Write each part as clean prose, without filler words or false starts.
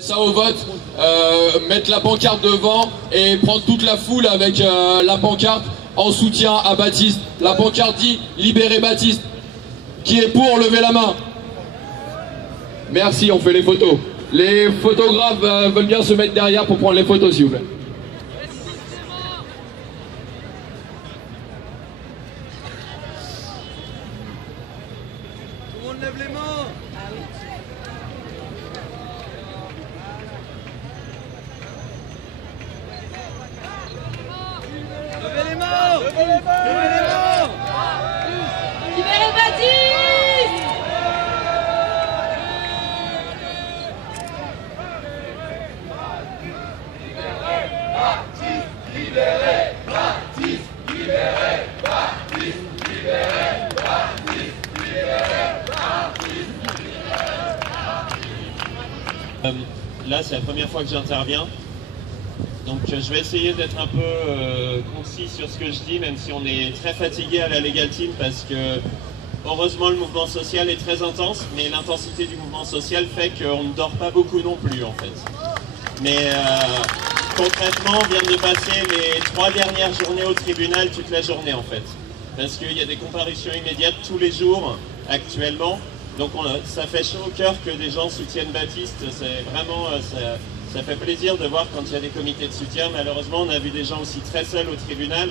Ça au vote, mettre la pancarte devant et prendre toute la foule avec la pancarte en soutien à Baptiste. La pancarte dit « Libérez Baptiste ». Qui est pour, lever la main. Merci, on fait les photos. Les photographes veulent bien se mettre derrière pour prendre les photos, s'il vous plaît. Tout le monde lève les mains. Levez les mains. Levez les mains. Levez les mains. Libérez Baptiste. Libérez Baptiste, libérez Baptiste, libérez Baptiste, libérez Baptiste. Là, c'est la première fois que j'interviens. Donc je vais essayer d'être un peu concis sur ce que je dis, même si on est très fatigué à la Legal Team, parce que heureusement le mouvement social est très intense, mais l'intensité du mouvement social fait qu'on ne dort pas beaucoup non plus en fait. Mais concrètement, on vient de passer les 3 dernières journées au tribunal toute la journée en fait. Parce qu'il y a des comparutions immédiates tous les jours actuellement. Donc ça fait chaud au cœur que des gens soutiennent Baptiste. C'est vraiment, ça fait plaisir de voir quand il y a des comités de soutien. Malheureusement, on a vu des gens aussi très seuls au tribunal.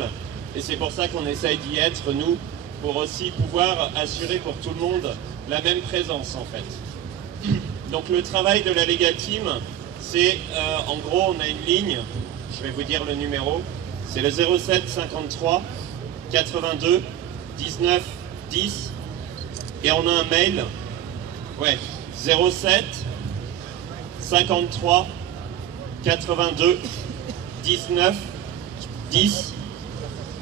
Et c'est pour ça qu'on essaye d'y être, nous, pour aussi pouvoir assurer pour tout le monde la même présence en fait. Donc le travail de la Legal Team, c'est en gros, on a une ligne, je vais vous dire le numéro, c'est le 07 53 82 19 10 et on a un mail, ouais, 07 53 82 19 10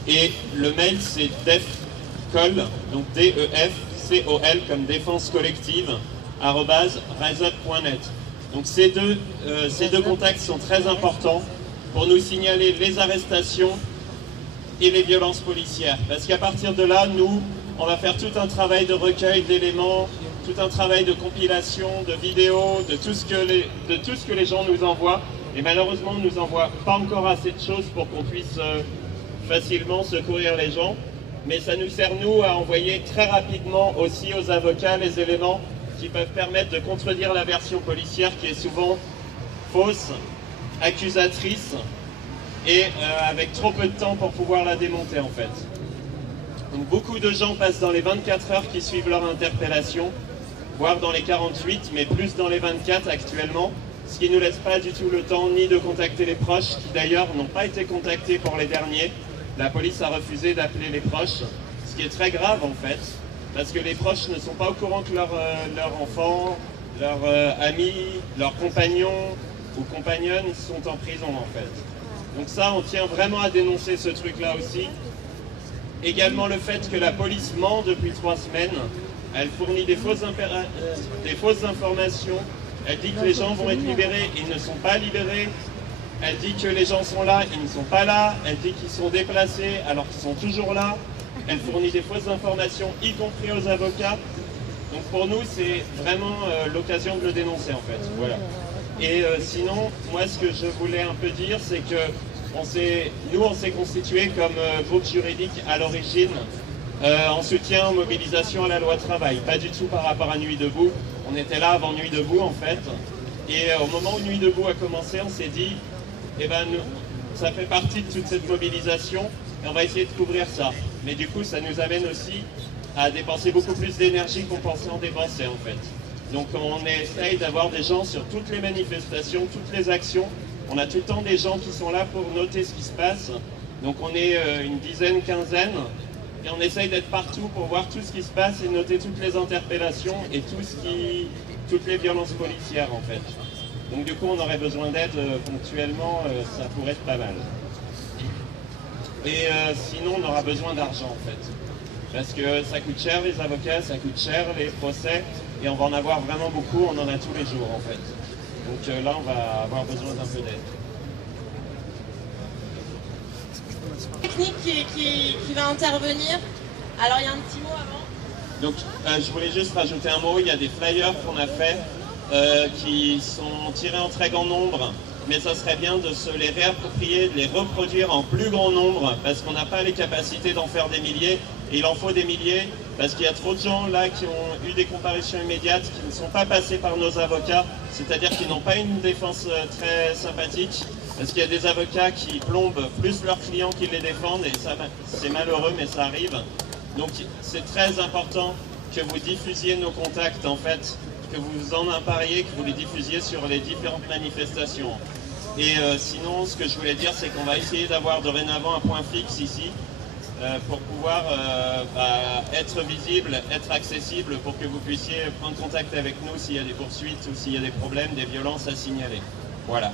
et le mail c'est defcol, donc D-E-F-C-O-L comme défense collective, @riseup.net. Donc ces deux contacts sont très importants pour nous signaler les arrestations et les violences policières. Parce qu'à partir de là, nous, on va faire tout un travail de recueil d'éléments, tout un travail de compilation, de vidéos, de tout ce que les gens nous envoient. Et malheureusement, on ne nous envoie pas encore assez de choses pour qu'on puisse facilement secourir les gens. Mais ça nous sert, nous, à envoyer très rapidement aussi aux avocats les éléments qui peuvent permettre de contredire la version policière qui est souvent fausse, accusatrice et avec trop peu de temps pour pouvoir la démonter en fait. Donc beaucoup de gens passent dans les 24 heures qui suivent leur interpellation, voire dans les 48, mais plus dans les 24 actuellement, ce qui ne nous laisse pas du tout le temps ni de contacter les proches, qui d'ailleurs n'ont pas été contactés pour les derniers. La police a refusé d'appeler les proches, ce qui est très grave en fait, parce que les proches ne sont pas au courant que leur enfant, leur ami, leurs compagnons ou compagnonnes sont en prison en fait. Donc ça, on tient vraiment à dénoncer ce truc-là aussi. Également le fait que la police ment depuis 3 semaines. Elle fournit des fausses informations. Elle dit que les gens vont être libérés, ils ne sont pas libérés. Elle dit que les gens sont là, ils ne sont pas là. Elle dit qu'ils sont déplacés alors qu'ils sont toujours là. Elle fournit des fausses informations, y compris aux avocats. Donc pour nous, c'est vraiment l'occasion de le dénoncer en fait. Voilà. Et sinon, moi ce que je voulais un peu dire, c'est que nous on s'est constitué comme groupe juridique à l'origine en soutien aux mobilisations à la loi travail. Pas du tout par rapport à Nuit debout. On était là avant Nuit debout en fait. Et au moment où Nuit debout a commencé, on s'est dit, eh ben, ça fait partie de toute cette mobilisation et on va essayer de couvrir ça. Mais du coup, ça nous amène aussi à dépenser beaucoup plus d'énergie qu'on pensait en dépenser en fait. Donc on essaye d'avoir des gens sur toutes les manifestations, toutes les actions. On a tout le temps des gens qui sont là pour noter ce qui se passe. Donc on est une dizaine, quinzaine. Et on essaye d'être partout pour voir tout ce qui se passe et noter toutes les interpellations et toutes les violences policières en fait. Donc du coup on aurait besoin d'aide ponctuellement, ça pourrait être pas mal. Et sinon on aura besoin d'argent en fait. Parce que ça coûte cher les avocats, ça coûte cher les procès, et on va en avoir vraiment beaucoup, on en a tous les jours en fait. Donc là on va avoir besoin d'un peu d'aide. Technique qui va intervenir. Alors il y a un petit mot avant. Donc je voulais juste rajouter un mot, il y a des flyers qu'on a fait qui sont tirés en très grand nombre, mais ça serait bien de se les réapproprier, de les reproduire en plus grand nombre, parce qu'on n'a pas les capacités d'en faire des milliers, et il en faut des milliers, parce qu'il y a trop de gens là qui ont eu des comparutions immédiates, qui ne sont pas passés par nos avocats, c'est-à-dire qui n'ont pas une défense très sympathique, parce qu'il y a des avocats qui plombent plus leurs clients qu'ils les défendent, et ça c'est malheureux, mais ça arrive. Donc c'est très important que vous diffusiez nos contacts en fait, que vous en impariez, que vous les diffusiez sur les différentes manifestations. Et sinon, ce que je voulais dire, c'est qu'on va essayer d'avoir dorénavant un point fixe ici pour pouvoir être visible, être accessible, pour que vous puissiez prendre contact avec nous s'il y a des poursuites ou s'il y a des problèmes, des violences à signaler. Voilà.